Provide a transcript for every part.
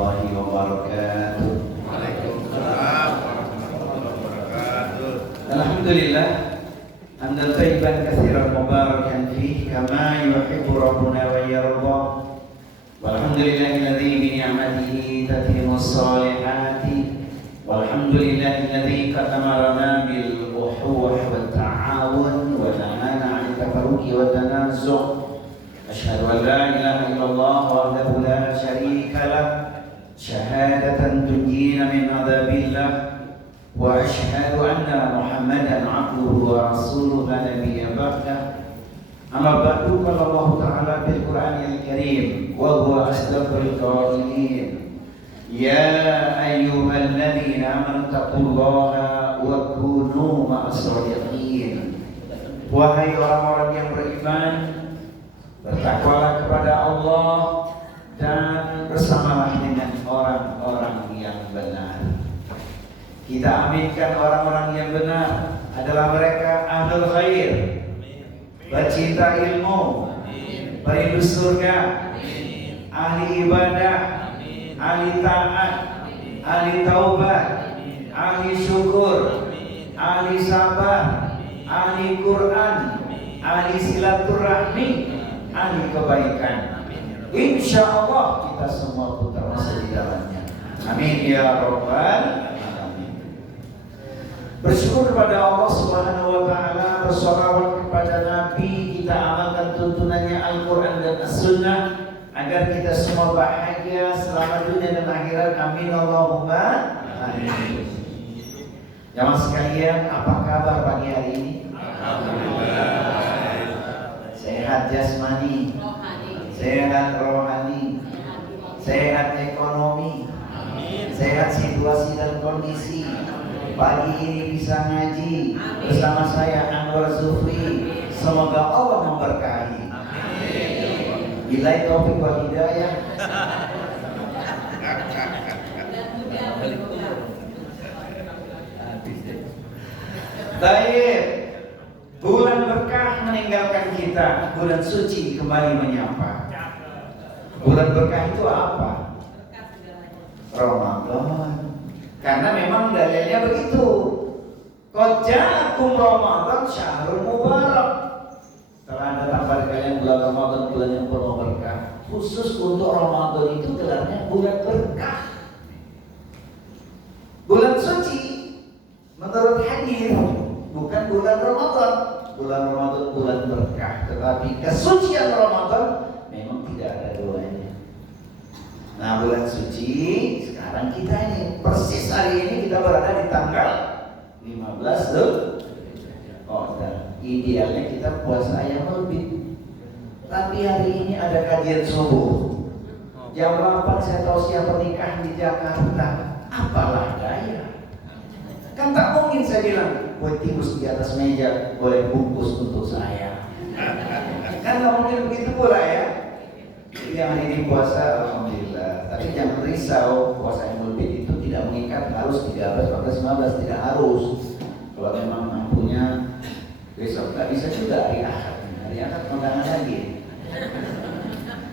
warahmatullahi wabarakatuh. Waalaikumsalam warahmatullahi wabarakatuh. Alhamdulillah, hamdan thayyiban katsiran mubarakan fihi kama yuhibbu rabbuna wa yarda. Walhamdulillahilladzi bi ni'matihi tatimmus shalihati. Walhamdulillahilladzi katamana bil ukhuwah wat ta'awun wa nahana 'anil tafarruqi wat tanazzuh. Asyhadu an la ilaha illallah wahdahu la syarika lah, syahadatan tunjina min adzabillah, wa asyhadu anna Muhammadan 'abduhu wa rasuluhu la nabiyya ba'dah. Amma ba'du, qala Allah ta'ala bil Qur'anil Karim wa huwa asdaqul qailin. Ya ayyuhalladzina amanu taqullaha wa kunu ma'as shadiqin. Wahai orang-orang yang beriman, bertakwalah kepada Allah dan bersamalah dengan orang-orang yang benar. Kita aminkan orang-orang yang benar adalah mereka ahlul khair, pecinta ilmu, perindu surga, ahli ibadah, ahli taat, ahli taubat, ahli syukur, ahli sabar, ahli Quran, ahli silaturahmi, ahli kebaikan. Insya Allah kita semua pun termasuk di dalamnya. Amin ya rabbal alamin. Bersyukur kepada Allah Subhanahu wa taala, bersolawat kepada Nabi, kita amalkan tuntunannya Al-Qur'an dan As-Sunnah agar kita semua bahagia selama dunia dan akhirat. Amin Allahumma amin. Jamaah sekalian, apa kabar pagi hari ini? Alhamdulillah. Sehat jasmani, sehat rohani, sehat ekonomi, sehat situasi dan kondisi. Pagi ini bisa ngaji bersama saya Anwar Zufri. Semoga Allah memberkahi. Bila taufik wal hidayah. Baik, bulan berkah meninggalkan kita, bulan suci kembali menyapa. Bulan berkah itu apa? Ramadan. Karena memang dalilnya begitu. Qad ja'akum Ramadan syahrul mubarak. Telah datang pada kalian bulan Ramadan, bulan yang penuh berkah. Khusus untuk Ramadan itu gelarnya bulan berkah, bulan suci. Menurut hadis bukan bulan Ramadan. Bulan Ramadan bulan berkah, tetapi kesucian Ramadan memang tidak ada duanya. Nah, bulan suci sekarang kita ini persis hari ini kita berada di tanggal 15 Dzulhijjah. Idealnya kita puasa ayam lebih. Tapi hari ini ada kajian subuh. Jam 8 saya tahu siapa nikah di Jakarta. Apalah gaya. Kan tak mungkin saya bilang, kue tikus di atas meja boleh bungkus untuk saya. Kan tak mungkin begitu pula ya. Jadi yang hari ini puasa alhamdulillah. Tapi jangan risau, puasa yang lebih itu tidak mengikat harus 13, 14, 15, tidak harus. Kalau memang mampunya besok, tak bisa juga hari Ahad. Hari Ahad kondangan lagi.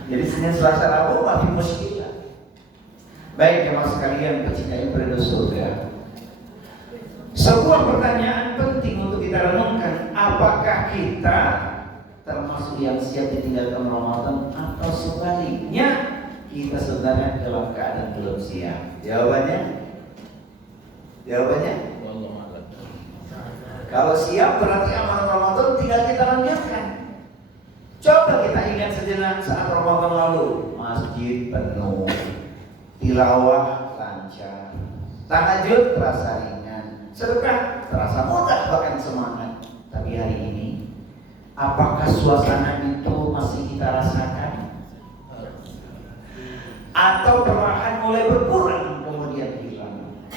Jadi Senin, Selasa, Rabu masih muskilah. Baik jemaah sekalian, pecinta yang berindu surga. Sebuah pertanyaan penting untuk kita renungkan, apakah kita termasuk yang siap ditinggalkan Ramadan atau sebaliknya kita sebenarnya dalam keadaan belum siap? Jawabannya kalau siap berarti amal Ramadan tinggal kita lanjutkan. Coba kita ingat sejenak saat Ramadan lalu, masjid penuh, tilawah lancar, tahajud terasa ringan, sedekah terasa mudah bahkan semangat. Tapi hari ini apakah suasana itu masih kita rasakan? Atau perlahan mulai berkurang kemudian hilang?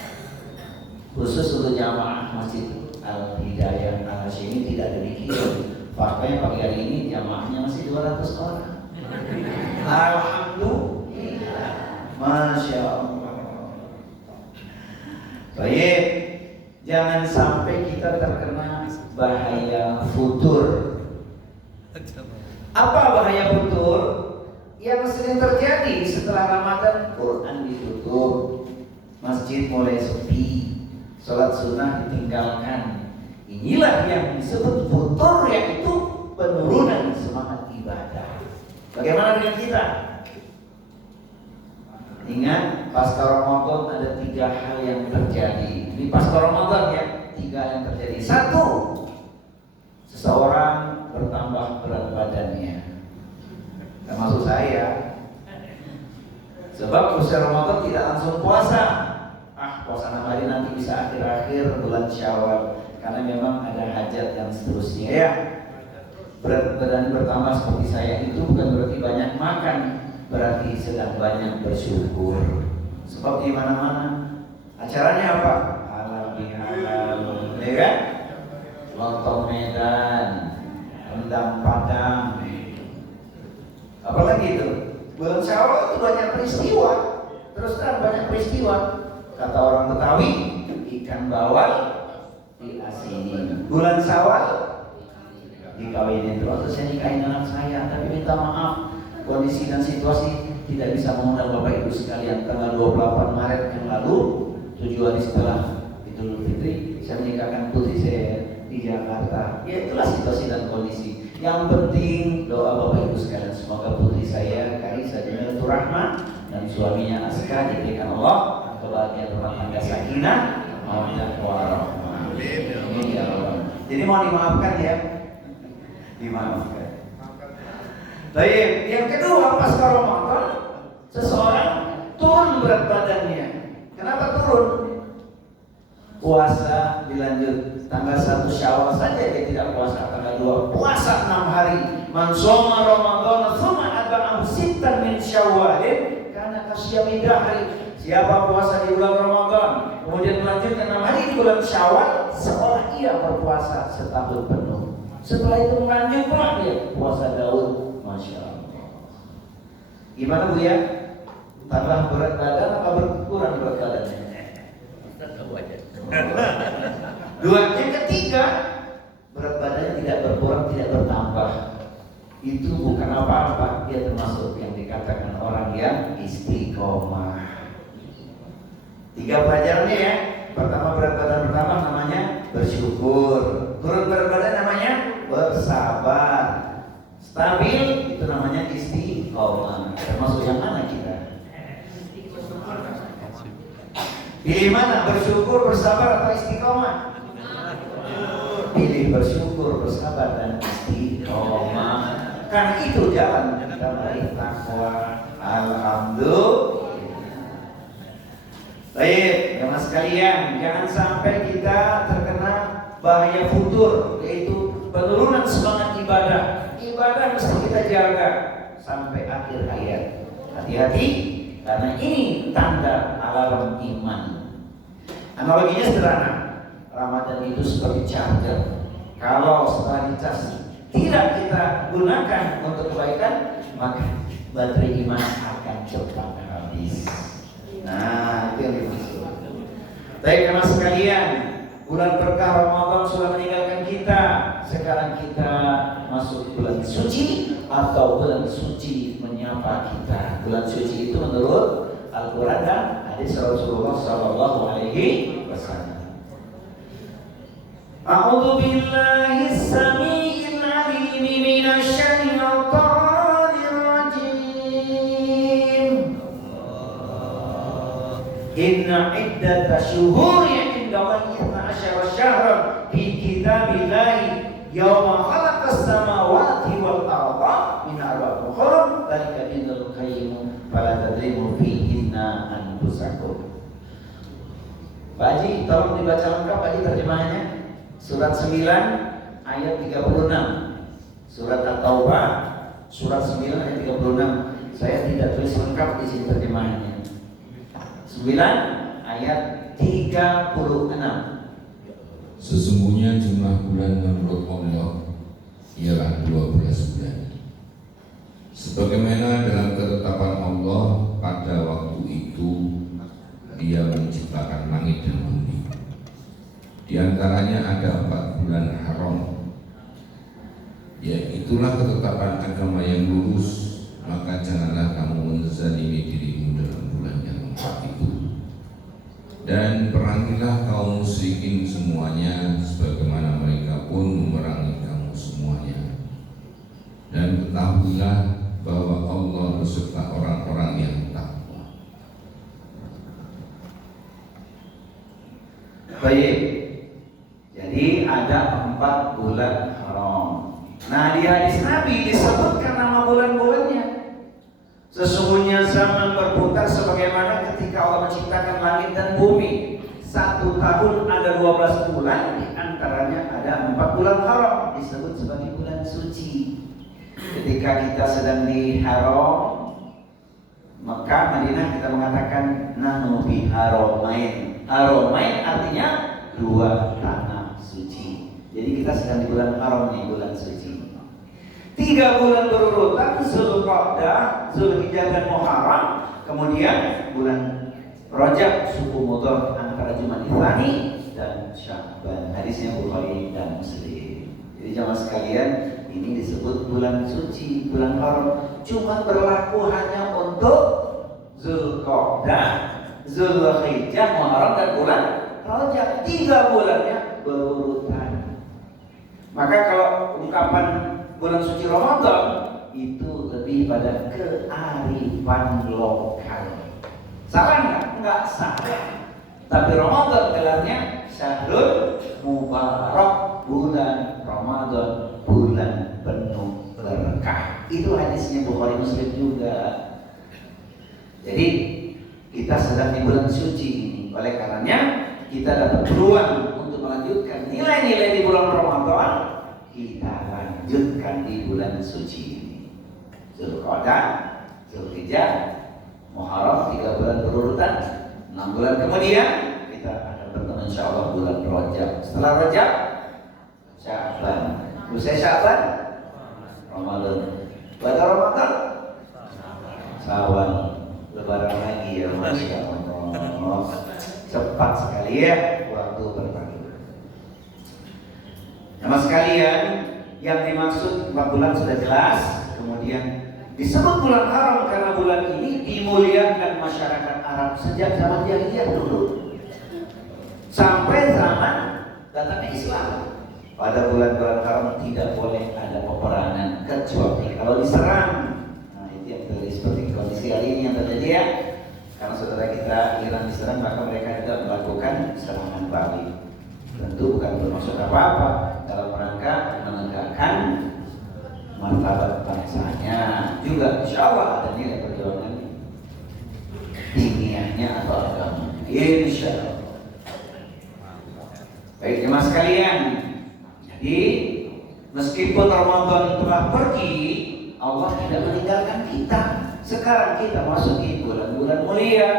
Khusus untuk jamaah Masjid Al-Hidayah Al-Hasyimi tidak demikian. Faktanya pagi hari ini jamaahnya masih 200 orang. Alhamdulillah, Masya Allah. Baik, jangan sampai kita terkena bahaya futur. Apa bahaya futur? Yang sering terjadi setelah Ramadan, Quran ditutup, masjid mulai sepi, sholat sunnah ditinggalkan. Inilah yang disebut futur, yaitu penurunan semangat ibadah. Bagaimana dengan kita? Ingat, pasca Ramadan ada 3 hal yang terjadi. Di pasca Ramadan ya, 3 yang terjadi. 1, seseorang bertambah berat badannya. Termasuk saya. Sebab usia Ramadan tidak langsung puasa. Puasa 6 hari nanti bisa akhir-akhir bulan Syawal, karena memang ada hajat dan seterusnya ya. Berat badan bertambah seperti saya itu bukan berarti banyak makan, berarti sedang banyak bersyukur. Sebab di mana-mana acaranya apa? Halal bihalal, ya kan? Lontong Medan, rendang Padang. Apalagi itu? Bulan Syawal itu banyak peristiwa. Terus terang banyak peristiwa. Kata orang Betawi, ikan bawal diasinin. Bulan Syawal dikawinin. Terus saya nikahin anak saya, tapi minta maaf, kondisi dan situasi tidak bisa mengundang Bapak Ibu sekalian. Tanggal 28 Maret yang lalu, 7 hari setelah Idul Fitri, saya menikahkan putri saya di Jakarta. Ya itulah situasi dan kondisi. Yang penting doa Bapak Ibu sekalian, semoga putri saya Karisa Jamilatur Rahmah dan suaminya Aska diberikan Allah kebahagiaan rumah tangga sakinah, mawaddah warahmah. Amin ya Allah. Jadi mau dimaafkan ya, dimaafkan. Baik, yang kedua pasca Ramadan seseorang turun berat badannya. Kenapa turun? Puasa dilanjut. Tanggal 1 Syawal saja dia tidak puasa. Tanggal 2 puasa 6 hari. Man shoma Ramadan tsumma atba'ahu sittan min Syawalin kana kasyami dahri. Siapa puasa di bulan Ramadan kemudian melanjutkan 6 hari di bulan Syawal, seolah ia berpuasa setahun penuh. Setelah itu melanjut pula dia puasa Daud. Masya Allah. Gimana Bu ya? Tambah berat badan apa berkurang berat badannya? Dua. Yang ketiga, berat badannya tidak berkurang, tidak bertambah. Itu bukan apa-apa. Dia termasuk yang dikatakan orang yang istiqomah. 3 pelajarannya ya. Pertama, berat badan bertambah namanya bersyukur. Turun berat badan namanya bersabar. Stabil itu namanya istiqomah. Termasuk yang mana kita? Pilih mana? Bersyukur, bersabar atau istiqomah? Pilih bersyukur, bersabar dan istiqomah. Karena itu jalan kita meraih takwa. Alhamdulillah. Baik, teman sekalian, jangan sampai kita terkena bahaya futur, yaitu penurunan semangat ibadah. Ibadah mesti kita jaga sampai akhir hayat. Hati-hati, karena ini tanda alarm iman. Analoginya sederhana. Ramadan itu seperti charger. Kalau setelah dicas tidak kita gunakan untuk kebaikan, maka baterai iman akan cepat habis. Nah, itu yang dimaksud. Baik teman sekalian, bulan berkah Ramadan sudah meninggalkan kita. Sekarang kita masuk bulan suci atau bulan suci menyapa kita. Bulan suci itu menurut Al-Quran dan hadis Rasulullah Sallallahu Alaihi Wasallam. A'udzu billahi samii'il 'aliim minasy syaithaanir rajiim. Inna iddatash syuhuri 'indallahi 12 syahran fi kitabillahi yauma khalaqas samawati wal arda min arba'atin hurum dzalika dinul qayyim fala tadrimu fihinna anfusakum. Pak Haji, tolong dibaca lengkap Pak Haji terjemahannya. Surat 9 ayat 36. Surat At-Taubah surat 9 ayat 36. Saya tidak tulis lengkap di sini terjemahannya. 9 ayat 36. Sesungguhnya jumlah bulan menurut Allah ialah 12 bulan. Sebagaimana dalam ketetapan Allah pada waktu itu Dia menciptakan langit dan bumi. Di antaranya ada 4 bulan haram. Ya itulah ketetapan agama yang lurus maka janganlah kamu menzalimi dirimu dalam bulan yang keempat itu. Dan perangilah kaum musyrikin semuanya, sebagaimana mereka pun memerangi kamu semuanya. Dan ketahuilah bahwa Allah beserta orang-orang yang takwa. Baik, jadi ada 4 bulan haram. Nah, di hadis Nabi disebutkan nama bulan-bulannya. Sesungguhnya zaman berputar sebagaimana ketika Allah menciptakan langit dan bumi. 1 tahun ada 12 bulan, di antaranya ada 4 bulan haram disebut sebagai bulan suci. Ketika kita sedang di haram Mekah, Madinah, kita mengatakan nahnu bi haramain. Haramain artinya 2 tanah suci. Jadi kita sedang di bulan haram nih, bulan suci. 3 bulan berurutan, Zulqa'dah, Zulhijjah dan Muharram. Kemudian bulan Rajab, suku Mudhar antara Jumadil Tsani dan Sya'ban. Hadisnya Bukhari dan Muslim. Jadi jamaah sekalian, ini disebut bulan suci, bulan haram. Cuma berlaku hanya untuk Zulqa'dah, Zulhijjah, Muharram dan bulan Rajab. 3 bulannya berurutan. Maka kalau ungkapan bulan suci Ramadan itu lebih pada kearifan lokal. Salah nggak? Nggak salah. Tapi Ramadan gelarnya Syahrul Mubarak, bulan Ramadan, bulan penuh berkah. Itu hadisnya Bukhari Muslim juga. Jadi kita sedang di bulan suci ini. Oleh karenanya kita dapat peluang untuk melanjutkan nilai-nilai di bulan Ramadan. Kita lanjutkan di bulan suci ini. Zulqa'dah, Zulhijjah, Muharram, 3 bulan berurutan. 6 bulan kemudian kita akan bertemu insyaallah bulan Rajab. Setelah Rajab, Sya'ban. Usai Sya'ban, Ramadan. Pada Ramadan, Syawal. Lebaran lagi ya, Masya Allah. Cepat sekali ya waktu berlalu. Nama sekalian, yang dimaksud 4 bulan sudah jelas. Kemudian disebut bulan haram karena bulan ini dimuliakan masyarakat Arab sejak zaman jahiliyah dulu sampai zaman datangnya Islam. Pada bulan-bulan haram tidak boleh ada peperangan kecuali kalau diserang. Nah, itu yang terjadi seperti kondisi hari ini yang terjadi ya. Karena saudara kita Iran diserang, maka mereka juga melakukan serangan balik. Tentu bukan bermaksud apa-apa dalam rangka menegakkan martabat bangsanya. Juga insya Allah ada nilai perjuangan diniahnya atau agama. Insya Allah. Baik jemaah sekalian, jadi meskipun Ramadan telah pergi, Allah tidak meninggalkan kita. Sekarang kita masuk di bulan-bulan mulia.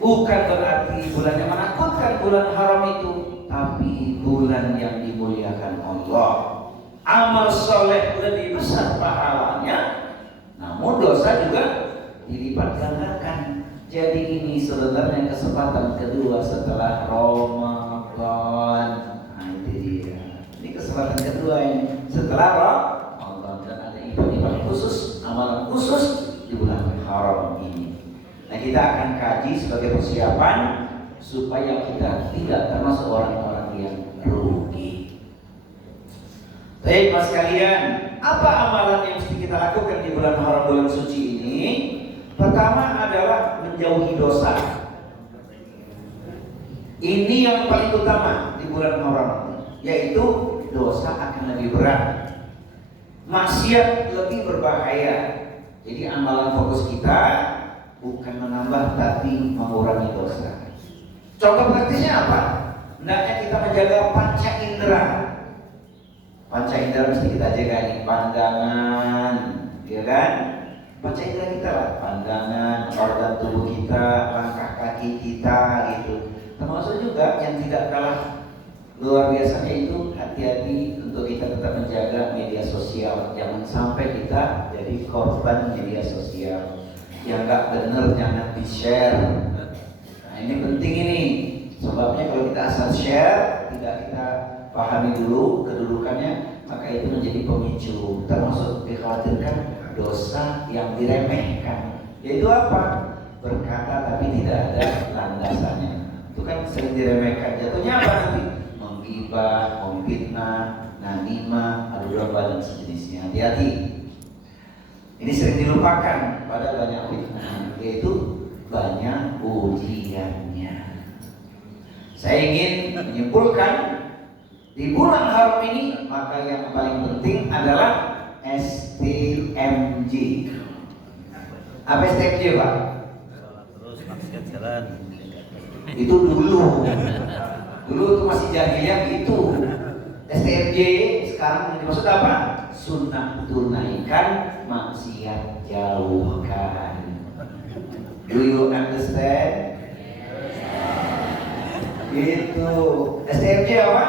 Bukan berarti bulan yang menakutkan bulan haram itu, tapi bulan yang dimuliakan Allah. Amal soleh lebih besar pahalanya, namun dosa juga dilipat gandakan. Jadi ini sebenarnya kesempatan kedua setelah Ramadan. Nah, itu dia. Ini kesempatan kedua yang setelah Ramadan, dan ada ibadah khusus, amalan khusus di bulan haram ini. Nah, kita akan kaji sebagai persiapan supaya kita tidak termasuk orang-orang yang rugi. Baik mas kalian, apa amalan yang mesti kita lakukan di bulan haram, bulan suci ini? Pertama adalah menjauhi dosa. Ini yang paling utama di bulan haram, yaitu dosa akan lebih berat, maksiat lebih berbahaya. Jadi amalan fokus kita bukan menambah tapi mengurangi dosa. Contoh praktisnya apa? Hendaknya kita menjaga panca indera. Panca indera mesti kita jaga nih, pandangan, ya kan? Panca indera kita lah, pandangan, organ tubuh kita, langkah kaki kita, gitu. Termasuk juga yang tidak kalah luar biasanya itu hati-hati untuk kita tetap menjaga media sosial. Jangan sampai kita jadi korban media sosial. Yang nggak benar jangan di-share. Nah ini penting ini. Sebabnya kalau kita asal share, tidak kita pahami dulu kedudukannya, maka itu menjadi pemicu. Termasuk dikhawatirkan dosa yang diremehkan. Yaitu apa? Berkata tapi tidak ada landasannya. Itu kan sering diremehkan. Jatuhnya apa nanti? Menggibah, memfitnah, namimah, adu domba dan sejenisnya. Hati-hati. Ini sering dilupakan pada banyak fitnah, yaitu banyak ujiannya. Saya ingin menyimpulkan di bulan haram ini, maka yang paling penting adalah STMJ. Apa STMJ, Pak? Terus maksiat jalan. Itu dulu itu masih jahiliyah gitu. STMJ sekarang dimaksud apa? Sunnah tunaikan, maksiat jauhkan. Do you understand? Gitu. STMJ apa?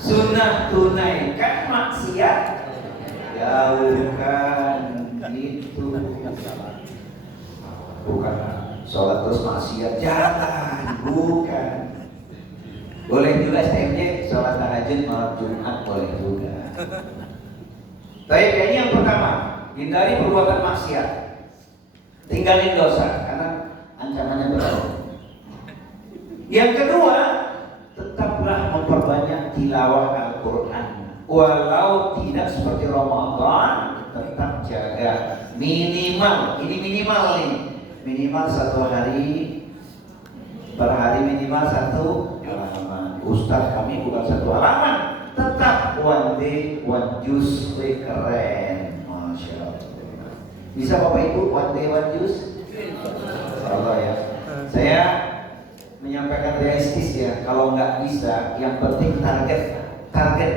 Sunnah tunaikan, maksiat jauhkan. Gitu. Bukan sholat terus maksiat, jangan, bukan. Boleh juga STMJ, sholat tahajud malam Jumat boleh juga. Baik, ini yang pertama, hindari perbuatan maksiat, tinggalin dosa karena ancamannya berat. Yang kedua, tetaplah memperbanyak tilawah Al-Quran. Walau tidak seperti Ramadan, tetap jaga minimal. Ini minimal nih, minimal 1 hari per hari, minimal 1 halaman. Ustaz kami bukan 1 halaman, tetap one day one juice. Keren, masya Allah. Bisa Bapak Ibu one day one juice? Allah ya. Saya menyampaikan realistis ya. Kalau nggak bisa, yang penting target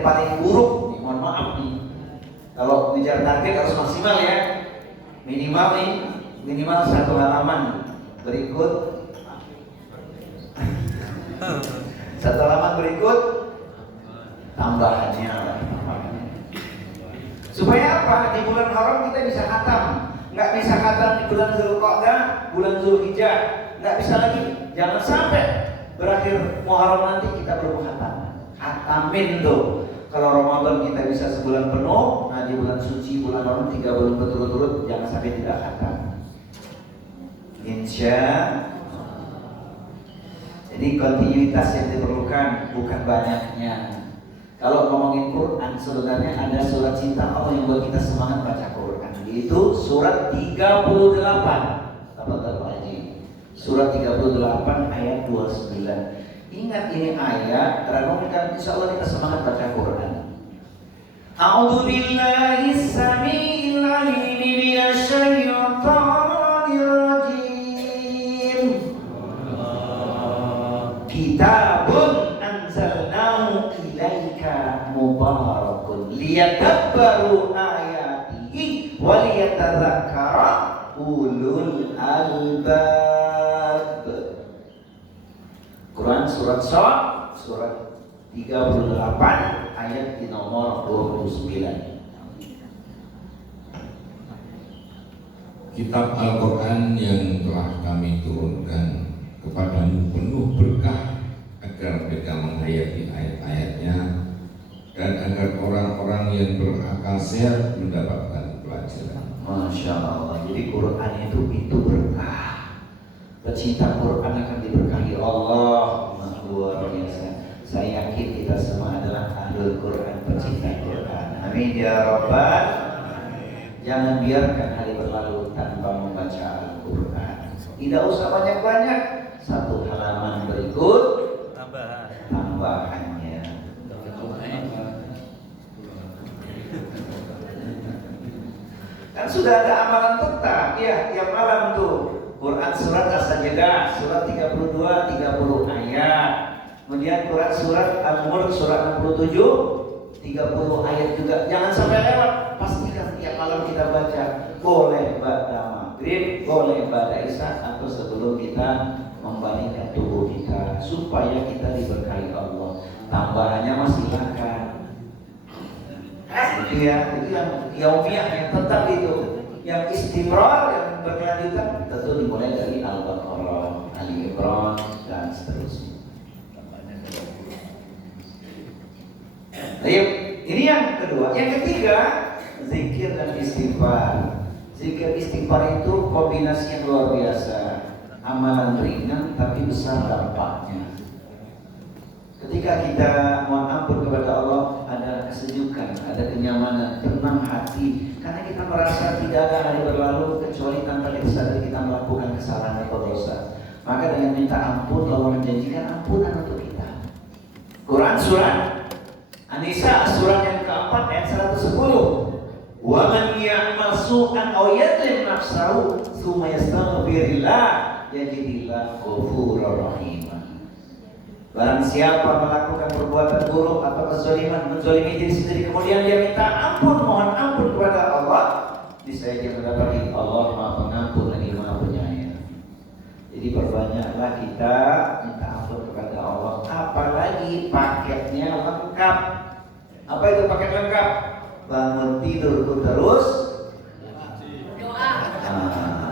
paling buruk. Nih, mohon maaf nih. Kalau ngejar target harus maksimal ya. Minimal nih, minimal 1 halaman. Berikut 1 halaman berikut tambahannya. Supaya apa? Di bulan haram kita bisa khatam. Nggak bisa khatam di bulan Zulqa'dah, bulan Zulhijjah, nggak bisa lagi. Jangan sampai berakhir Muharram nanti kita belum khatam. Khatamin tuh. Kalau Ramadan kita bisa sebulan penuh, nah di bulan suci, bulan Ramadan 3 bulan berturut-turut, jangan sampai tidak khatam. Insya. Jadi kontinuitas yang diperlukan, bukan banyaknya. Kalau ngomongin Quran, sebenarnya ada surat cinta Allah yang buat kita semangat baca Quran. Yaitu surat 38. Tafadhal Pak Haji. Surat 38 ayat 29. Ingat ini ayat, renungkan, insya Allah kita semangat baca Quran. A'udzu billahi samiil 'aliim minasy syaithanir rajim. Kitabun anzalnahu ilaika mubarakun liyadabbaru ayatihi wa liyatadzakkara ulul albab. Quran surat Shad surat 38 ayat di nomor 29. Kitab Al-Quran yang telah kami turunkan kepadamu penuh berkah agar mereka menghayati ayat-ayatnya dan agar orang-orang yang berakal sehat mendapatkan pelajaran. Masya Allah. Jadi Quran itu berkah. Pecinta Quran akan diberkahi Allah. Luar biasa. Saya yakin kita semua adalah ahlul Quran, pecinta Quran. Amin ya Rabbal. Jangan biarkan hari berlalu tanpa membaca Al-Quran. Tidak usah banyak-banyak. 1 halaman berikut tambahannya. Kan sudah ada amalan tetap ya, tiap malam tuh. Quran surat As-Sajdah surat 32 30 ayat. Kemudian Quran surat Al-Mulk surat 67 30 ayat juga. Jangan sampai lewat. Pastikan tiap malam kita baca. Boleh pada maghrib, boleh pada isya atau sebelum kita membalikkan tubuh kita supaya kita diberkahi Allah. Tambahannya masih silakan. Itu ya, itu yang yaumiyah yang tetap itu. Yang istimrar, yang berkelanjutan tentu dimulai dari Al-Baqarah, Ali Imran dan seterusnya. Baik, ini yang kedua. Yang ketiga, zikir dan istighfar. Zikir istighfar itu kombinasi yang luar biasa. Amalan ringan tapi besar dampaknya. Ketika kita mohon ampun kepada Allah, ada kesejukan, ada kenyamanan, tenang hati. Karena kita merasa tidak ada hari berlalu kecuali tanpa kita sadari kita melakukan kesalahan atau dosa. Maka dengan minta ampun, Allah menjanjikan ampunan untuk kita. Quran surat An-Nisa surat yang keempat ayat 110. Wa man ya'mal su'an aw yadlim nafsahu tsumma yastaghfirillah yajidillahu ghafurur rahim. Barang siapa melakukan perbuatan buruk atau kezaliman, menzalimi diri sendiri, kemudian dia minta ampun, mohon ampun kepada Allah, niscaya dia mendapati Allah Maha Pengampun lagi Maha Penyayang. Jadi perbanyaklah kita minta ampun kepada Allah. Apalagi paketnya lengkap. Apa itu paket lengkap? Bangun tidur terus doa.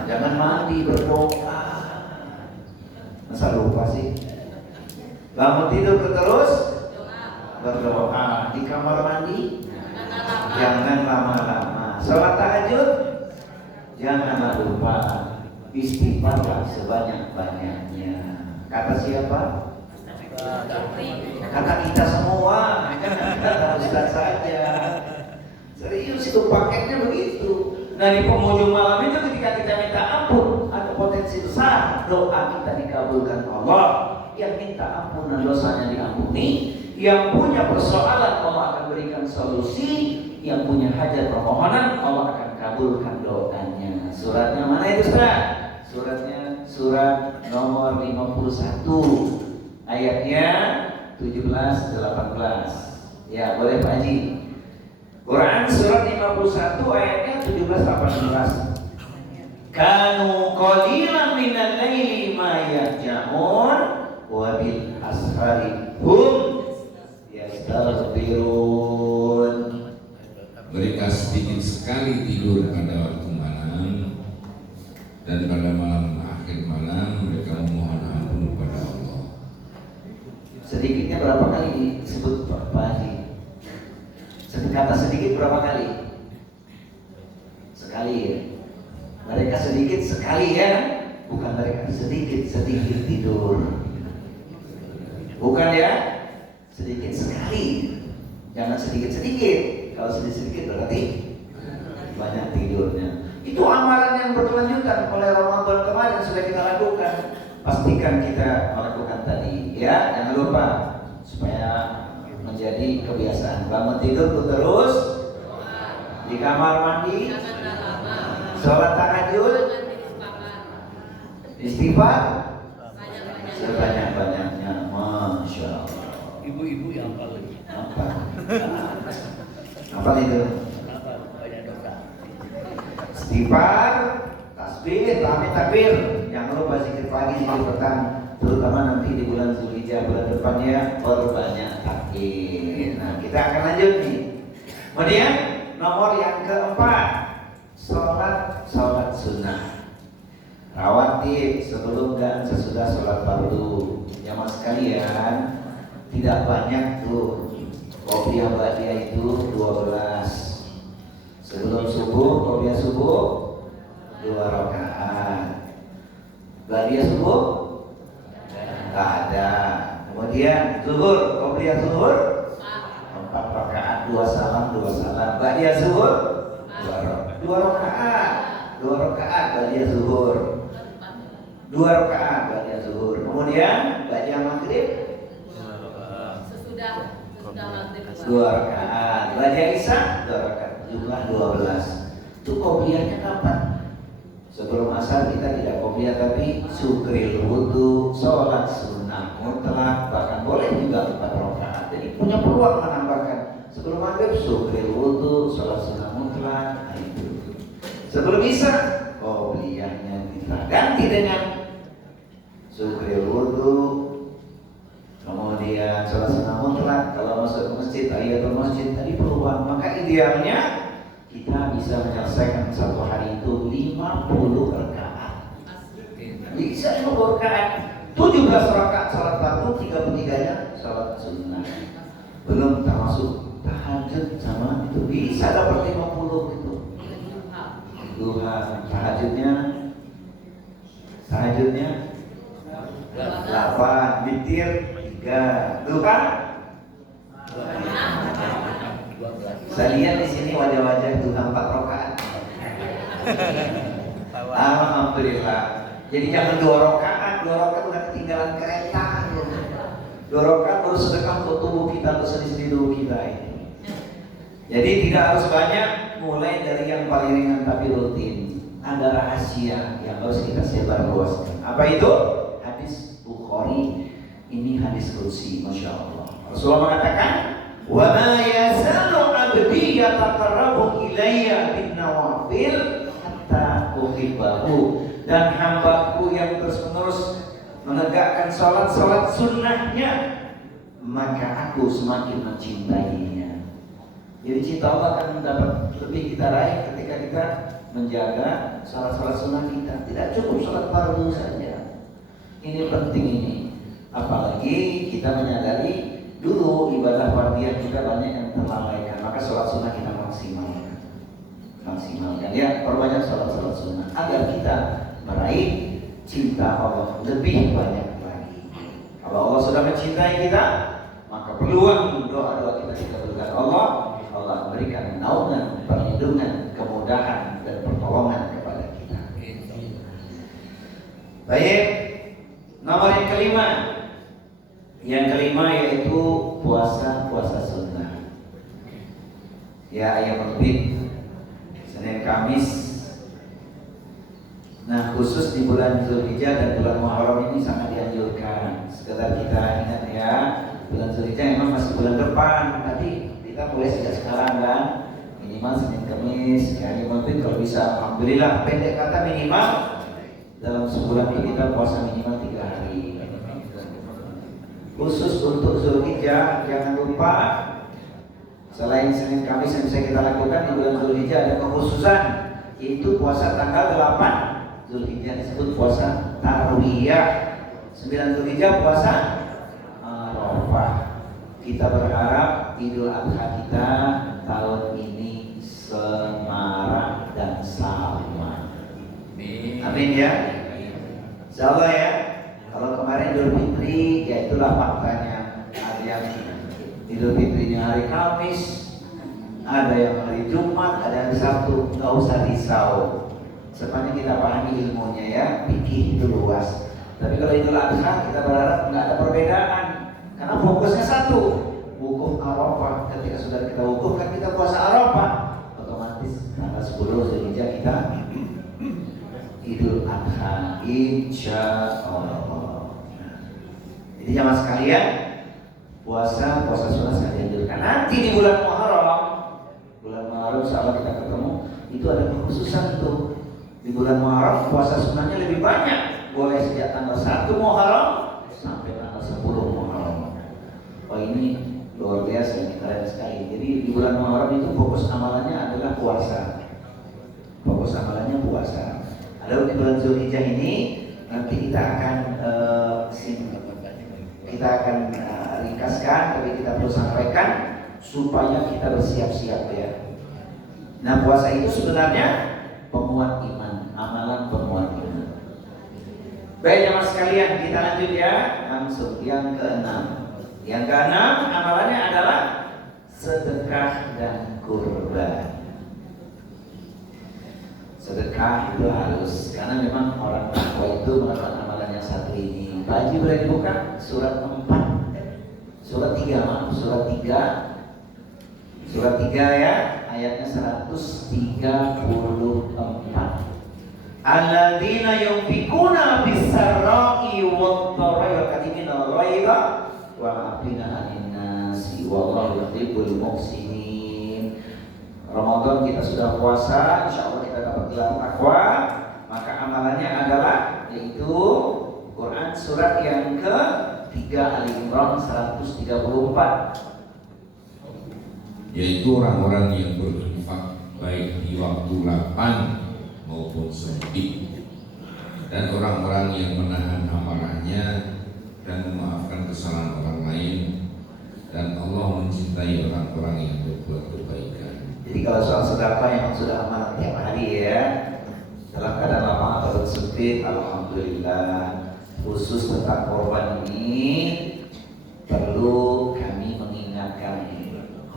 Jangan mandi berdoa. Masa lupa sih? Bangun tidur terus berdoa. Di kamar mandi jangan lama-lama. Sholat tahajud jangan lupa. Istighfarlah sebanyak-banyaknya. Kata siapa? Kata kita semua. Jangan kata Ustaz saja. Serius itu paketnya begitu. Nah di penghujung malam itu ketika kita minta ampun, ada potensi besar doa kita dikabulkan Allah. Yang minta ampunan dosanya diampuni, yang punya persoalan Allah akan berikan solusi, yang punya hajat permohonan Allah akan kabulkan doanya. Suratnya mana itu Ustaz? Suratnya surat nomor 51 ayatnya 17-18. Ya boleh Pak Haji. Quran surat 51 ayatnya 17-18. Kanu qalilan minal laili ma yahjaun wa bil ashari hum yastaghfirun. Mereka sedikit sekali tidur pada waktu malam, dan pada malam akhir malam mereka memohon ampun kepada Allah. Sedikitnya berapa kali disebut Pak Haji? Kata sedikit berapa kali? Sekali ya. Mereka sedikit sekali ya. Bukan mereka sedikit tidur. Bukan ya, sedikit sekali. Jangan sedikit-sedikit. Kalau sedikit-sedikit berarti banyak tidurnya. Itu amalan yang berkelanjutan oleh Ramadan kemarin sudah kita lakukan. Pastikan kita melakukan tadi ya. Jangan lupa supaya menjadi kebiasaan. Bangun tidur terus di kamar mandi, sholat tahajud, istighfar sebanyak-banyaknya. Masya Allah. Ibu-ibu yang paling apa itu? banyak dosa. Istighfar, tasbih, tahmid, takbir. Jangan lupa zikir pagi, zikir petang, terutama nanti di bulan Zulhijjah bulan depannya berbanyak takbir. Nah, kita akan lanjut nih. Kemudian nomor yang keempat, sholat sunnah. Rawatib sebelum dan sesudah sholat fardu. Jamaah sekalian, tidak banyak tuh. Qobliyah ba'diyah itu 12. Sebelum subuh, qobliyah subuh 2 rakaat. Ba'diyah subuh enggak ada. Kemudian zuhur, qobliyah zuhur 4 rakaat, 2 salam. Ba'diyah zuhur 2 rakaat. 2 rakaat ba'diyah zuhur. 2 rakaat ba'diyah zuhur. Kemudian ba'diyah maghrib sesudah maghrib 2 rakaat. Ba'diyah isya 2 rakaat. Jumlah 12. Itu qobliyahnya kapan? Sebelum asar kita tidak qobliyah, tapi syukril wudu, sholat sunnah mutlak, bahkan boleh juga 4 rakaat. Jadi punya peluang menambahkan. Sebelum maghrib syukril wudu, sholat sunnah mutlak. Nah itu. Sebelum isya qobliyahnya kita ganti dengan syukril wudu, kemudian sholat sunnah mutlak. Kalau masuk ke masjid, tahiyatul masjid tadi peluang. Maka idealnya kita bisa menyelesaikan satu hari itu 50 rakaat. Bisa 50 rakaat, 17 rakaat sholat fardu, 33-nya sholat sunnah. Belum termasuk tahajud sama itu bisa dapat 50 itu. duha, tahajudnya 8, witir 3, duha. Saya lihat di sini wajah-wajah duha 4 rakaat. Alhamdulillah. Jadi jangan 2 rakaat udah ketinggalan kereta. 2 rakaat baru sedekah untuk tubuh kita, untuk sendi-sendi tubuh kita ini. Jadi tidak harus banyak, mulai dari yang paling ringan tapi rutin. Ada rahasia yang harus kita sebar luaskan. Apa itu? Hadis Bukhari. Ini hadis qudsi, masya Allah. Rasulullah mengatakan, "Wa ma yazalu 'abdi yataqarrabu ilayya bin nawafil hatta uhibbahu." Dan hambaku yang terus-menerus menegakkan sholat sunnahnya, maka aku semakin mencintainya. Jadi cinta Allah akan dapat lebih kita raih ketika kita menjaga sholat sunnah kita. Tidak cukup sholat fardu saja. Ini penting ini. Apalagi kita menyadari dulu ibadah fardiyah juga banyak yang terlalaikan. Maka sholat sunnah kita maksimalkan. Ya, perbanyak sholat sunnah agar kita meraih cinta Allah lebih banyak lagi. Kalau Allah sudah mencintai kita, maka peluang doa-doa kita dikabulkan Allah memberikan naungan, perlindungan, kemudahan dan pertolongan kepada kita. Baik, nomor yang kelima. Yang kelima yaitu puasa sunnah. Ya, ayam bid, Senin Kamis. Nah, khusus di bulan Zulhijjah dan bulan Muharram ini sangat dianjurkan. Sekedar kita ingat ya, bulan Zulhijjah memang masih bulan depan. Tadi kita mulai sejak sekarang kan, minimal Senin Kamis. Ya, yang penting kalau bisa, alhamdulillah. Pendek kata minimal dalam sebulan ini kita puasa minimal 3 hari. Khusus untuk Zulhijjah, jangan lupa selain Senin Kamis yang bisa kita lakukan di bulan Zulhijjah ada kekhususan, yaitu puasa tanggal 8 Zulhijjah disebut puasa Tarwiyah. 9 Zulhijjah puasa Arafah. Kita berharap Idul Adha kita tahun ini semarak dan sama. Amin ya. Insyaallah ya. Kalau kemarin Idul Fitri, ya itulah faktanya. Ada yang Idul Fitrinya hari Kamis, ada yang hari Jumat, ada yang Sabtu. Nggak usah risau. Sepanjang kita pahami ilmunya ya, fikih itu luas. Tapi kalau Idul Adha kita berharap nggak ada perbedaan, karena fokusnya satu, wukuf Arafah. Ketika sudah kita wukuf kan kita puasa Arafah, otomatis tanggal 10 Zulhijjah kita Idul Adha, insya Allah. Jadi jamaah sekalian, puasa sunnah sangat dianjurkan. Nanti di bulan Muharram insya Allah kita ketemu, itu ada kekhususan itu. Di bulan Muharram puasa sunnahnya lebih banyak. Boleh sejak tanggal 1 Muharram sampai tanggal 10 Muharram. Oh, ini luar biasa, ini keren sekali. Jadi di bulan Muharram itu fokus amalannya adalah puasa. Ada di bulan Zulhijjah ini nanti kita akan ringkaskan, tapi kita perlu sampaikan supaya kita bersiap-siap ya. Nah, puasa itu sebenarnya penguat iman, amalan penguat iman. Baik jemaah sekalian, kita lanjut ya, langsung yang keenam. Yang keenam amalannya adalah sedekah dan kurban. Sedekah itu harus, karena memang orang takwa itu melakukan amalan yang satu ini. Pak Haji boleh dibuka surat 3 ya, ayatnya 134. Alladzina yunfikuna bis-sarra'i wad-dharra'i wa kadhimina al-ghaidha wa 'afina 'anil nasi wallahu yuhibbul muhsinin. Ramadan kita sudah puasa, insyaallah kita dapat gelar takwa, maka amalannya adalah yaitu Quran surat yang ke-3 Ali Imran 134, yaitu orang-orang yang berinfak baik di waktu lapang maupun sempit, dan orang-orang yang menahan amarahnya dan memaafkan kesalahan orang lain, dan Allah mencintai orang-orang yang berbuat kebaikan. Jadi kalau soal sedekah memang sudah amanat tiap hari ya. Dalam keadaan lapangan perut sempit, alhamdulillah. Khusus tentang korban ini perlu kami mengingatkan,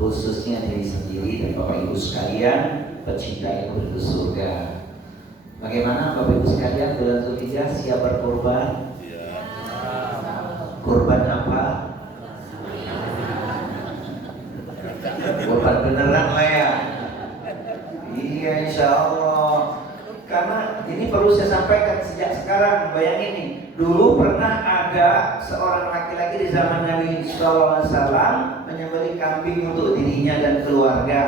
khususnya diri sendiri dan Bapak Ibu sekalian pecinta ilmu di surga. Bagaimana Bapak Ibu sekalian bulan Zulhijjah siap berkorban? Korban apa? Korban beneran lah ya. Iya, insya Allah. Karena ini perlu saya sampaikan sejak sekarang. Bayangin nih, dulu pernah ada seorang laki-laki di zaman Nabi SAW menyembelih kambing untuk dirinya dan keluarga.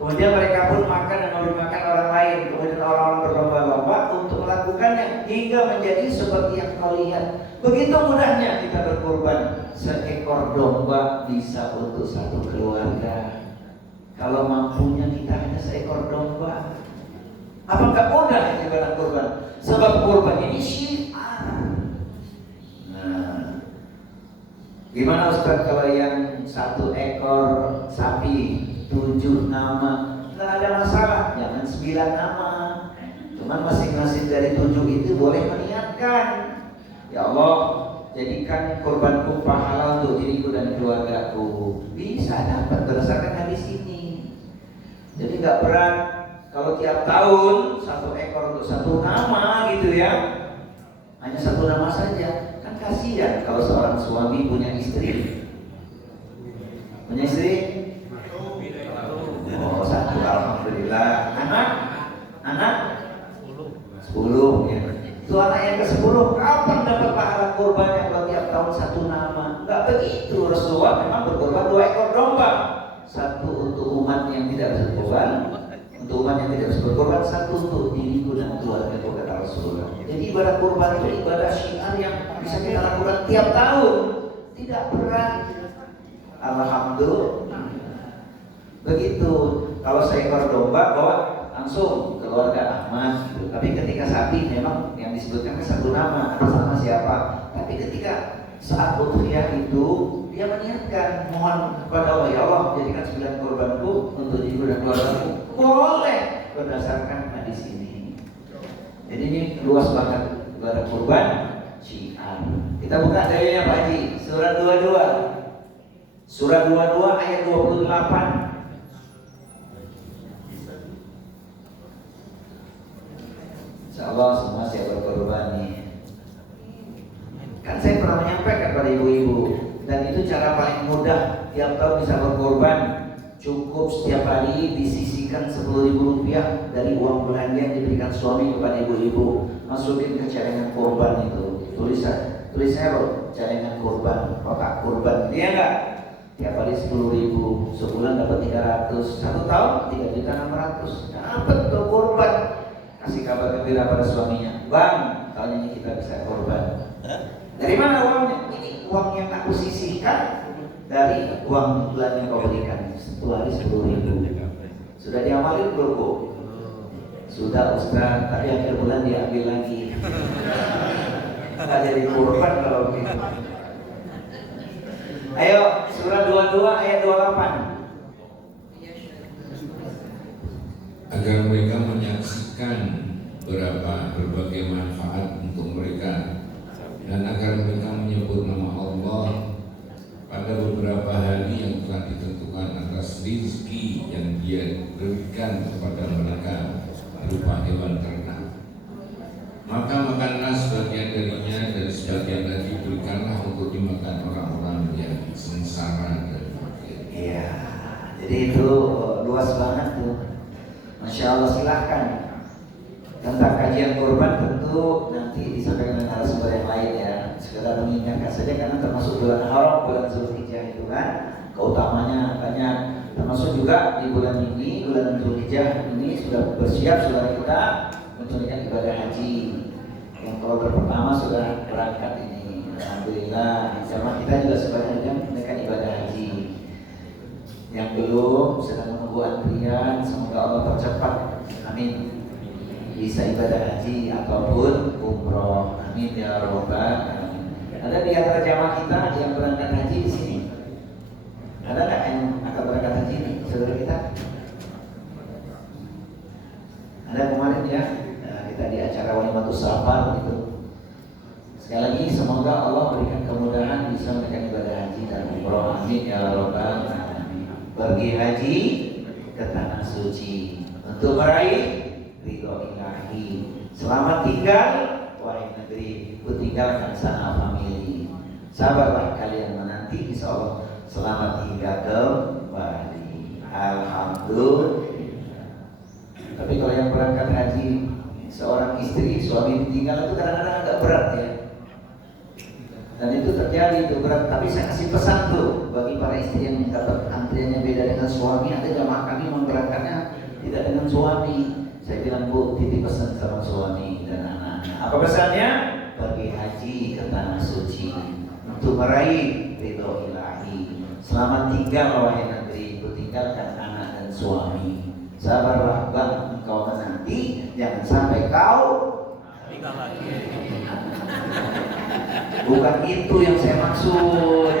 Kemudian mereka pun makan dan memberi makan orang lain. Kemudian orang-orang berlomba-lomba untuk melakukannya hingga menjadi seperti yang kau lihat. Begitu mudahnya kita berkorban. Seekor domba bisa untuk satu keluarga. Kalau mampunya kita hanya seekor domba, apa enggak mudah ibadah kurban? Sebab kurban ini syiar. Nah, gimana Ustaz kalau yang satu ekor sapi 7 nama? Nggak ada masalah, jangan 9 nama. Cuman masing-masing dari 7 itu boleh meniatkan, ya Allah, jadikan kurbanku pahala untuk diriku dan keluargaku. Bisa dapat berdasarkan hadis ini. Jadi nggak berat. Kalau tiap tahun 1 ekor untuk 1 nama gitu ya, hanya 1 nama saja, kan kasihan kalau seorang suami punya istri. Punya istri? Oh, 1, alhamdulillah. Anak 10 ya. Itu anak yang ke-10 kapan dapat pahala kurbannya kalau tiap tahun 1 nama? Enggak begitu. Rasulullah memang berkorban 2 ekor domba. 1 untuk umat yang tidak bisa berkorban, untuk umat yang tidak bisa berkorban, 1 untuk diriku dan keluarga, kata Rasulullah. Jadi ibadah kurban itu ibadah syiar yang bisa kita lakukan tiap tahun, tidak berat. Alhamdulillah. Begitu. Kalau seekor domba bawa langsung keluarga Ahmad gitu. Tapi ketika sapi memang yang disebutkan 1 nama, atas nama siapa. Tapi ketika saat udhiyah itu dia meniatkan, mohon kepada Allah, ya Allah jadikan 9 korbanku untuk diriku dan keluargaku. Boleh berdasarkan hadis ini. Jadi ini luas banget ibadah kurban syiar. Kita buka dalilnya Pak Haji, surat 22. Surat 22 ayat 28. Insyaallah semua siap berkorban nih. Kan saya pernah menyampaikan pada ibu-ibu, dan itu cara paling mudah tiap tahun bisa berkorban. Cukup setiap hari disisihkan 10.000 rupiah dari uang belanja yang diberikan suami kepada ibu-ibu, masukin ke celengan korban itu. Tulisnya loh, celengan korban, kotak korban. Iya enggak? Tiap hari 10.000, sebulan dapat 300, 1 tahun 3.600.000. Dapat tuh korban. Kasih kabar gembira pada suaminya, Bang, tahun ini kita bisa korban. Dari mana uangnya? Ini uang yang aku sisihkan dari uang bulan yang kau berikan. 1 hari 10.000. Sudah diamalin belum, Bu? Sudah Ustaz, tapi akhir bulan diambil lagi. Nggak jadi korban kalau begitu. Ayo, surah 22 ayat 28. Agar mereka menyaksikan berbagai manfaat untuk mereka, dan agar mereka menyebut nama Allah pada beberapa hari yang telah ditentukan atas rizki yang Dia berikan kepada mereka berupa hewan ternak. Maka makanlah sebagian darinya dan sebagian lagi berikanlah untuk dimakan orang-orang yang sengsara dan fakir. Iya, jadi itu luas banget tuh. Masya Allah, silahkan. Tentang kajian kurban tentu nanti disampaikan dengan narasumber yang lain ya. Sekedar mengingatkan saja karena termasuk bulan haram, bulan Zulhijjah itu kan keutamanya banyak. Termasuk juga di bulan ini, bulan Zulhijjah ini sudah bersiap saudara kita menunaikan ibadah haji. Yang kloter pertama sudah berangkat ini, alhamdulillah. Jamaah kita juga sebenarnya menunaikan ibadah haji. Yang belum sedang menunggu antrian, semoga Allah percepat, amin, bisa ibadah haji ataupun umroh, amin ya rabbal alamin. Ada di antara jamaah kita yang berangkat haji di sini? Ada nggak yang akan berangkat haji ini, saudara kita? Ada kemarin ya, kita di acara Walimatus Safar gitu. Sekali lagi semoga Allah berikan kemudahan bisa menunaikan ibadah haji dan umroh. Amin ya rabbal alamin. Pergi haji ke tanah suci untuk meraih ridho ilahi. Selamat tinggal wahai negeri, ku tinggalkan sana famili. Sabarlah kalian menanti, insya Allah selamat hingga kembali. Alhamdulillah. Tapi kalau yang berangkat haji, seorang istri, suami ditinggal itu kadang-kadang agak berat ya. Dan itu terjadi itu berat. Tapi saya kasih pesan tuh bagi para istri yang dapat antriannya beda dengan suami. Ada jamaah kami memberangkatnya tidak dengan suami. Saya bilang, Bu, titip pesan sama suami dan anak-anak. Apa pesannya? Pergi haji ke tanah suci untuk meraih ridho ilahi. Selamat tinggal wahai negeri, ku tinggalkan anak dan suami. Sabarlah bang, engkau menanti, jangan sampai kau Tinggal lagi. Bukan itu yang saya maksud.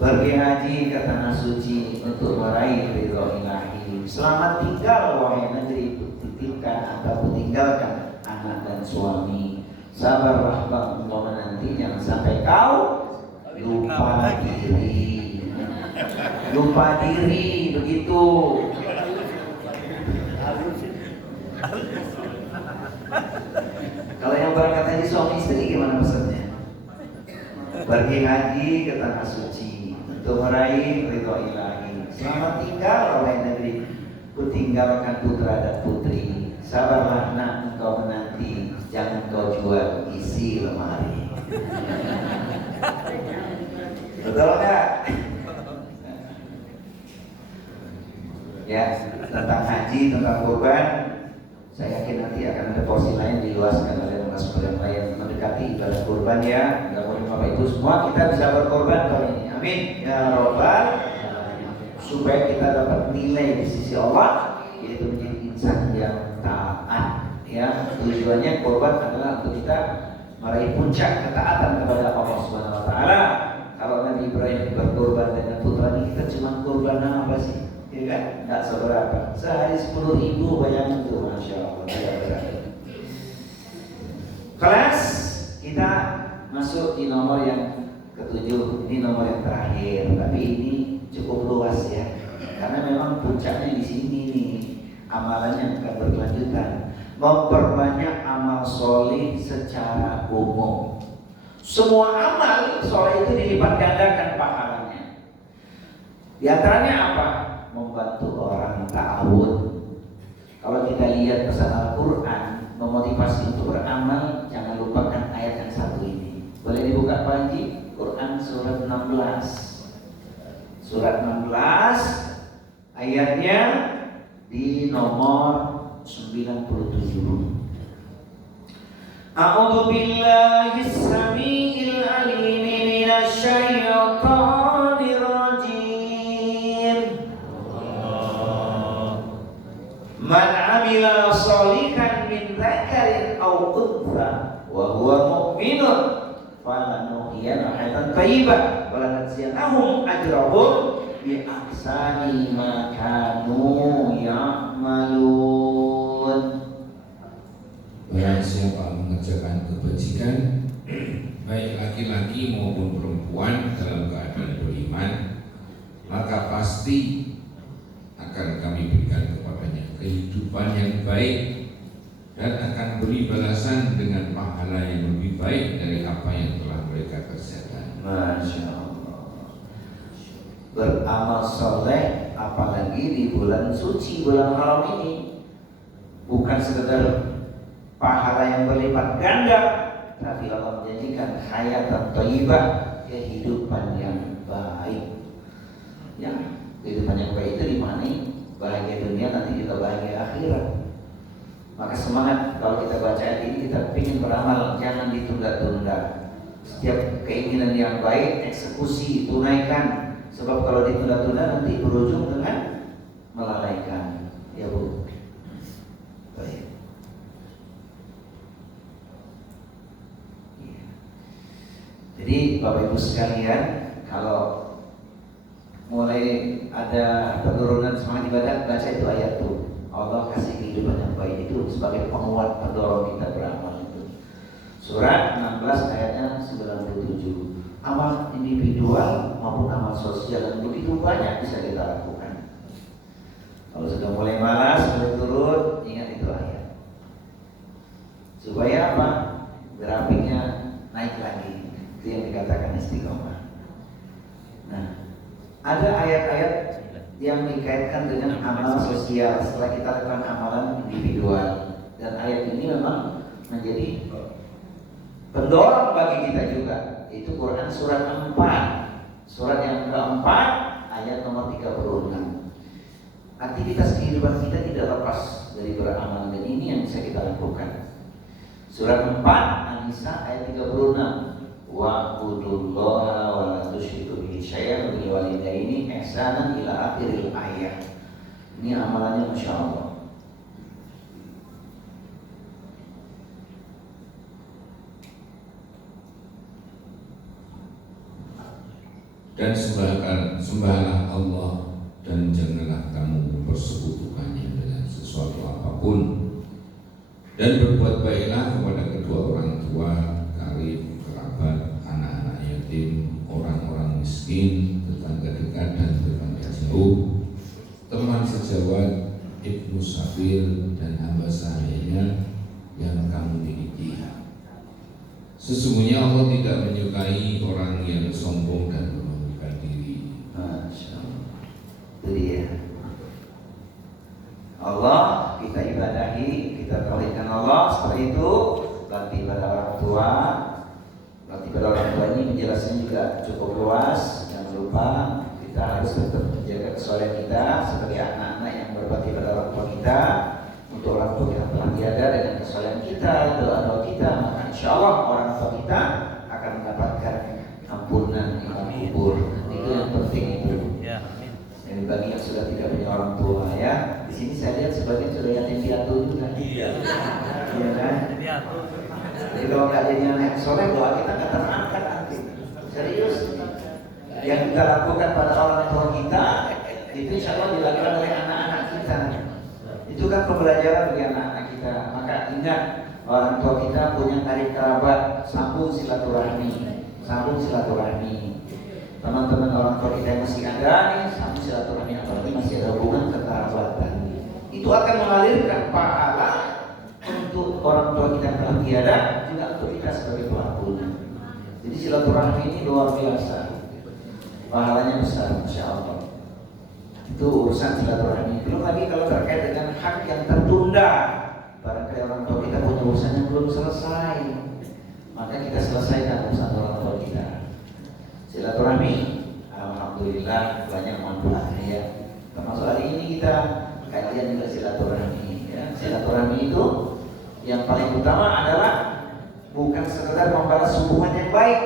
Pergi haji ke tanah suci untuk meraih ridho ilahi. Selamat tinggal wahai negeri, titipkan atau tinggalkan anak dan suami. Sabarlah bang, engkau menanti, jangan sampai kau lupa diri. Lupa diri begitu. Kalau yang berangkat haji suami istri gimana pesannya? Pergi haji ke tanah suci untuk meraih ridho ilahi. Selamat tinggal wahai negeri, ku tinggalkan putra dan putri. Sabarlah nak, engkau menanti, jangan kau jual isi lemari. Betul nggak? Ya, tentang haji, tentang kurban, saya yakin nanti akan ada porsi lain diluaskan oleh narasumber yang lain mendekati ibadah kurban ya. Mudah-mudahan Bapak Ibu semua kita bisa berkorban tahun ini. Amin ya robbal alamin. Supaya kita dapat nilai di sisi Allah, yaitu menjadi insan yang taat. Ya, tujuannya kurban adalah untuk kita meraih puncak ketaatan kepada Allah Subhanahu Wa Taala. Kalau Nabi Ibrahim berkorban dengan putranya, kita cuma kurban apa sih? Ya kan? Nggak seberapa. Sehari 10.000 bayangin tuh, masya Allah. Kelas kita masuk di nomor yang ketujuh. Ini nomor yang terakhir, tapi ini cukup luas ya. Karena memang puncaknya di sini nih. Amalannya akan berkelanjutan. Memperbanyak amal soleh secara umum. Semua amal soleh itu dilipat gandakan pahalanya. Di antaranya apa? Membantu orang ta'awun. Kalau kita lihat pesan Al-Quran memotivasi untuk beramal, jangan lupakan ayat yang satu ini. Boleh dibuka Pak Haji? Quran surat 16. Surat 16 ayatnya di nomor 97. A'udzu billahi as-sami'il 'alim minasy syaithanir rajim. Man 'amila shalihan min dzakarin aw untha wa huwa mu'minun falanuhyiyannahu hayatan thayyibah wa lanajziyannahum ajrahum bi ahsani ma kanu ya'malun. Barang siapa mengerjakan kebajikan, baik laki-laki maupun perempuan dalam keadaan beriman, maka pasti akan kami berikan kepadanya kehidupan yang baik dan akan beri balasan dengan pahala yang lebih baik dari apa yang telah mereka kerjakan. Masya Allah. Beramal soleh apalagi di bulan suci, bulan haram ini, bukan sekedar pahala yang berlipat ganda, tapi Allah menjanjikan hayatan thayyibah, kehidupan yang baik. Ya, kehidupan yang baik itu dimana? Bahagia dunia, nanti juga bahagia akhirat. Maka semangat kalau kita baca ayat ini, kita ingin beramal, jangan ditunda-tunda. Setiap keinginan yang baik eksekusi, tunaikan. Sebab kalau ditunda-tunda nanti berujung dengan melalaikan. Ya Bu. Baik. Jadi Bapak Ibu sekalian, kalau mulai ada penurunan semangat ibadah, baca itu ayat tuh. Allah kasih kehidupan yang baik itu sebagai penguat pendorong kita beramal itu. Surat 16 ayatnya 97. Amal individual maupun amal sosial dan begitu banyak bisa kita lakukan. Kalau sudah mulai malas, mulai turun, ingat itu ayat. Supaya apa? Grafiknya naik lagi. Itu yang dikatakan istiqomah. Nah, ada ayat-ayat yang dikaitkan dengan amal sosial setelah kita lakukan amalan individual, dan ayat ini memang menjadi pendorong bagi kita juga. Itu Quran surat 4, surat yang keempat ayat nomor 36. Aktivitas kehidupan kita tidak lepas dari beramal, dan ini yang bisa kita lakukan. Surat 4 An-Nisa ayat 36. Wa'budullaha wa la tusyriku bihi syai'an wa bil walidaini ihsanan ila akhiril ayat. Ini amalannya Masya Allah. Dan sembahlah Allah dan janganlah kamu mempersekutukannya dengan sesuatu apapun, dan berbuat baiklah kepada kedua orang tua, karib, kerabat, anak-anak yatim, orang-orang miskin, tetangga dekat dan tetangga jauh, teman sejawat, ibnu sabil, dan hamba sahayanya yang kamu miliki. Sesungguhnya Allah tidak menyukai orang yang sombong dan memanggukan diri. Masya Allah. Itu dia. Allah kita ibadahi, kita tauhidkan Allah. Setelah itu bakti pada orang tua. Bakti pada orang tua ini penjelasannya juga cukup luas. Jangan lupa kita harus tetap menjaga kesolehan kita sebagai anak-anak yang berbakti pada orang tua kita. Untuk orang tua kita telah tiada, dengan kesolehan kita, doa-doa kita, maka insya Allah orang tua kita akan mendapatkan ampunan di alam kubur. Itu yang penting itu. Ya. Jadi bagi yang sudah tidak punya orang tua ya, di sini saya lihat sebagian sudah yatim piatu juga. Iya. Iya kan? Jadi kalau nggak jadi anak soleh, doa kita nggak terangkat nanti. Serius. Yang kita lakukan pada orang tua kita, itu insya Allah dilakukan oleh anak-anak kita. Itu kan pembelajaran bagi anak-anak kita. Maka ingat, orang tua kita punya karib kerabat, sambung silaturahmi, sambung silaturahmi. Teman-teman orang tua kita yang masih ada nih, sambung silaturahmi, apalagi masih ada hubungan kekerabatan. Itu akan mengalirkan pahala untuk orang tua kita yang telah tiada, juga untuk kita sebagai pelakunya. Jadi silaturahmi ini luar biasa, pahalanya besar, Masya Allah. Itu urusan silaturahmi. Belum lagi kalau terkait dengan hak yang tertunda, barangkali orang tua kita punya urusan yang belum selesai, maka kita selesaikan urusan orang tua kita. Silaturahmi, alhamdulillah banyak manfaatnya ya. Termasuk hari ini kita kajian juga silaturahmi. Ya. Silaturahmi itu yang paling utama adalah bukan sekedar membalas hubungan yang baik,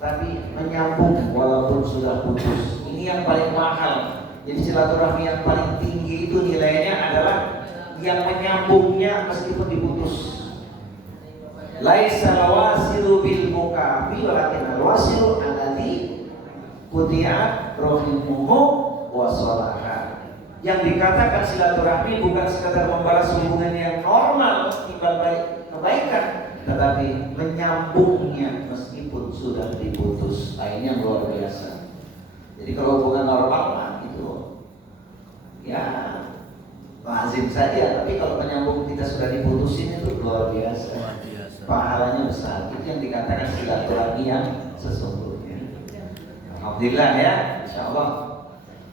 tapi menyambung walaupun sudah putus. Ini yang paling mahal. Jadi silaturahmi yang paling tinggi itu nilainya adalah yang menyambungnya meskipun diputus. Laisa lawasilu bil mukafi walakin alwasilu alladzi quti'at rahimuhu wa salaha. Yang dikatakan silaturahmi bukan sekadar membalas hubungan yang normal, timbal balik kebaikan, tetapi menyambungnya meskipun sudah diputus. Nah, ini yang luar biasa. Jadi kalau hubungan normal itu ya lazim saja, tapi kalau penyambung kita sudah diputusin itu luar biasa. Pahalanya besar. Itu yang dikatakan silaturahmi yang sesungguhnya. Alhamdulillah ya, insya Allah.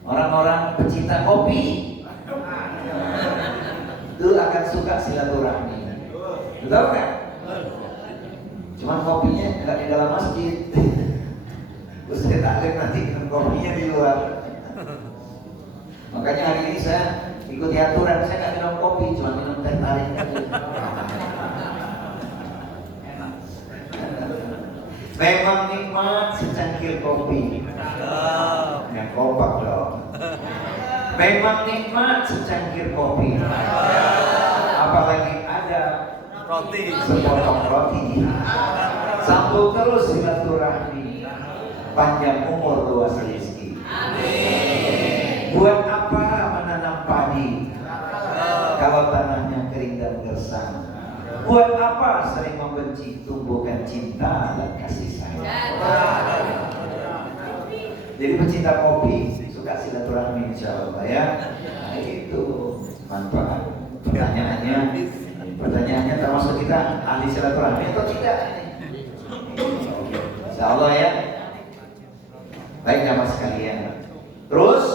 Orang-orang pecinta kopi itu akan suka silaturahmi. Betul kan? Cuman kopinya nggak di dalam masjid. Terus saya taklim nanti kopinya di luar. Makanya hari ini saya ikuti aturan, saya nggak minum kopi, cuma minum teh tarik aja. Memang nikmat secangkir kopi. Yang kompak dong. Memang nikmat secangkir kopi. Apalagi ada Roti. sepotong roti. Sambung terus silaturahmi. Panjang umur, luas rezeki. Buat apa menanam padi kalau tanahnya kering dan gersang? Buat apa sering membenci? Tumbuhkan cinta dan kasih sayang. Jadi pecinta kopi suka silaturahmi insya Allah ya. Nah, itu manfaat. Pertanyaannya termasuk kita ahli silaturahmi atau tidak? Insya Allah ya. Baik jamaah sekalian. Terus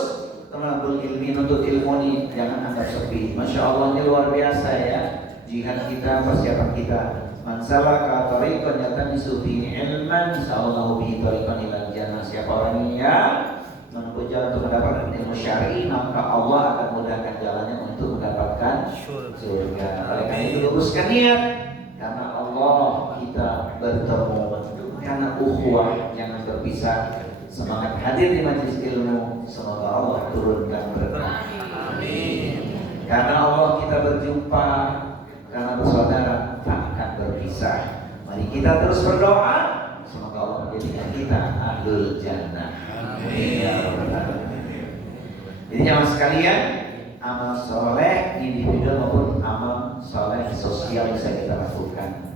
teman-teman ilmi untuk ilmu ini jangan anggap sepi. Masya Allah ini luar biasa ya. Jihad kita, persiapan kita. Man salaka tariqan yaltamisu fihi ilman sa'allahu bihi tariqan ilal jannah. Siapa orang yang menempuh jalan untuk mendapatkan ilmu syar'i, maka Allah akan mudahkan jalannya untuk mendapatkan surga. Oleh karena itu luruskan niat, karena Allah kita bertemu, karena ukhuwah jangan berpisah. Semangat hadir di majelis ilmu, semoga Allah turunkan berkah. Amin. Karena Allah kita berjumpa, karena bersaudara takkan berpisah. Mari kita terus berdoa, semoga Allah menjadikan kita ahlul jannah. Amin ya rabbal alamin. Jadi jamaah sekalian, amal soleh individu maupun amal soleh sosial bisa kita lakukan.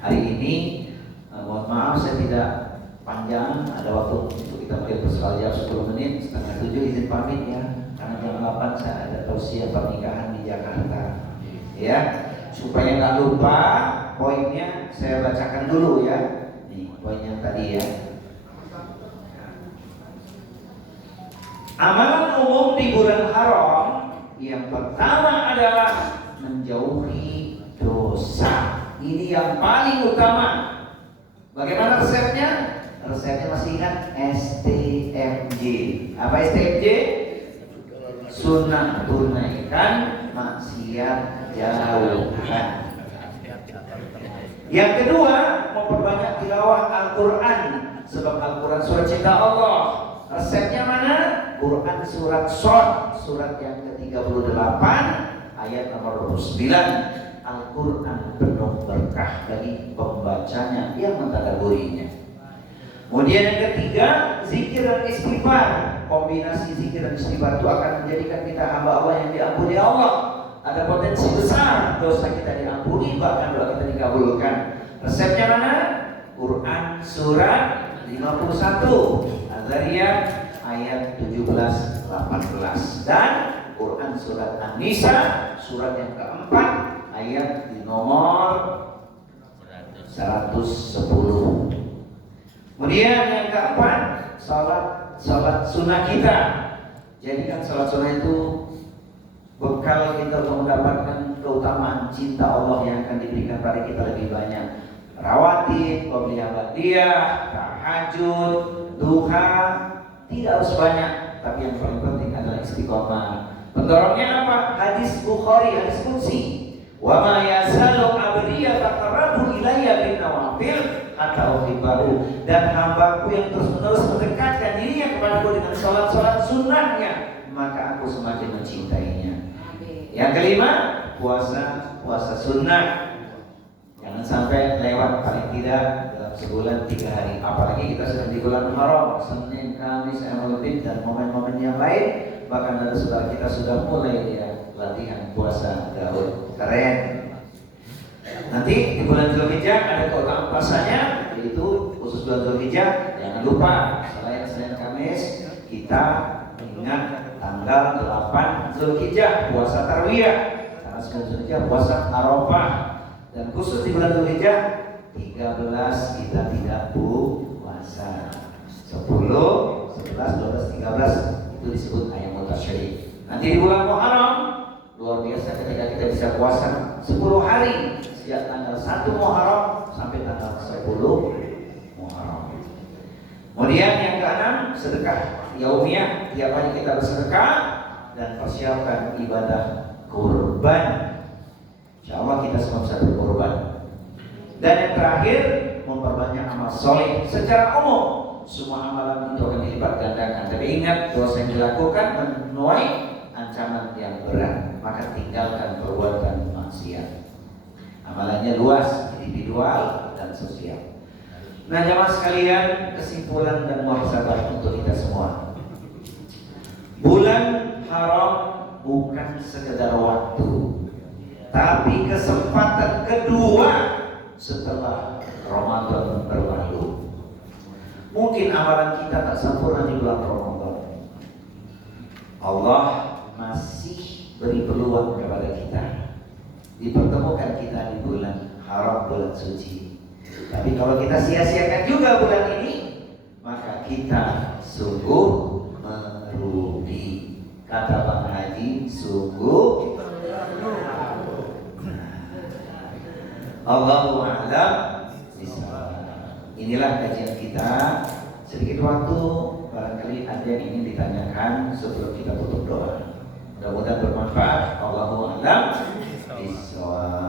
Hari ini mohon maaf saya tidak panjang, ada waktu untuk kita melihat persoalan jam 10 menit, setengah 7 izin pamit ya, karena jam 8 saya ada tausiah pernikahan di Jakarta ya. Supaya nggak lupa poinnya saya bacakan dulu ya. Nih poinnya tadi ya. Amalan umum di bulan haram yang pertama adalah menjauhi dosa. Ini yang paling utama. Bagaimana resepnya? Resepnya masih ingat? STMJ. Apa STMJ? Sunnah tunaikan, maksiat jauhkan. Yang kedua, memperbanyak tilawah Al-Quran. Sebab Al-Quran surat cinta Allah. Resepnya mana? Quran surat Shad, surat yang ke-38 ayat nomor 29. Al-Quran penuh berkah bagi pembacanya yang mentadabburinya. Kemudian yang ketiga, zikir dan istighfar. Kombinasi zikir dan istighfar itu akan menjadikan kita hamba Allah yang diampuni Allah. Ada potensi besar dosa kita diampuni, bahkan doa kita dikabulkan. Resepnya mana? Quran surat 51 Az-Zariyat ayat 17-18 dan Quran surat An-Nisa surat yang keempat ayat di nomor 110. Kemudian yang keempat, salat sunnah kita. Jadikan salat sunnah itu bekal kita untuk mendapatkan keutamaan cinta Allah yang akan diberikan pada kita lebih banyak. Rawatib, qobliyah ba'diyah, tahajud, duha, tidak harus banyak, tapi yang paling penting adalah istiqomah. Pendorongnya apa? Hadis Bukhari, hadis qudsi. Wa ma yasalu abdiya taqarrabu ilayya bin nawafil hatta uhibbahu. Dan hambaku yang terus-menerus mendekatkan dirinya kepadaku dengan salat-salat sunnahnya, maka aku semakin mencintainya. Yang kelima, puasa sunnah. Jangan sampai lewat, paling tidak dalam sebulan 3 hari. Apalagi kita sedang di bulan Haram, Senin, Kamis, Jumat, dan momen-momen yang lain. Bahkan ada saudara kita sudah mulai dia latihan puasa Daud. Keren. Nanti di bulan Zulhijjah ada keutamaan puasanya, yaitu khusus bulan Zulhijjah. Jangan lupa selain Senin, Kamis, kita ingat tanggal 8 Zulhijjah puasa Tarwiyah, tanggal 9 Zulhijjah puasa Arafah, dan khusus di bulan Zulhijjah 13 kita tidak puasa. 10, 11, 12, 13 itu disebut ayam mutasyrik. Nanti di bulan Muharram luar biasa ketika kita bisa puasa 10 hari sejak tanggal 1 Muharram sampai tanggal 10 Muharram. Kemudian yang keenam, sedekah yaumiyah, tiap hari kita bersedekah dan persiapkan ibadah kurban. Insyaallah kita semua bisa berkorban. Dan yang terakhir, memperbanyak amal soleh secara umum. Semua amalan itu akan dilipat gandakan. Tapi ingat, dosa yang dilakukan menuai ancaman yang berat, maka tinggalkan perbuatan maksiat. Amalannya luas, individual dan sosial. Nah jamaah sekalian, kesimpulan dan muhasabah untuk kita semua. Bulan haram bukan sekedar waktu, Tapi kesempatan kedua setelah Ramadan berlalu. Mungkin amalan kita tak sempurna di bulan Ramadan. Allah masih beri peluang kepada kita, dipertemukan kita di bulan haram, bulan suci. Tapi kalau kita sia-siakan juga bulan ini, maka kita sungguh merugi. Kata Bang Haji, sungguh Allahu a'lam bishawab. Inilah kajian kita. Sedikit waktu, barangkali ada yang ingin ditanyakan sebelum kita tutup doa. Mudah-mudahan bermanfaat. Allahu a'lam bishawab.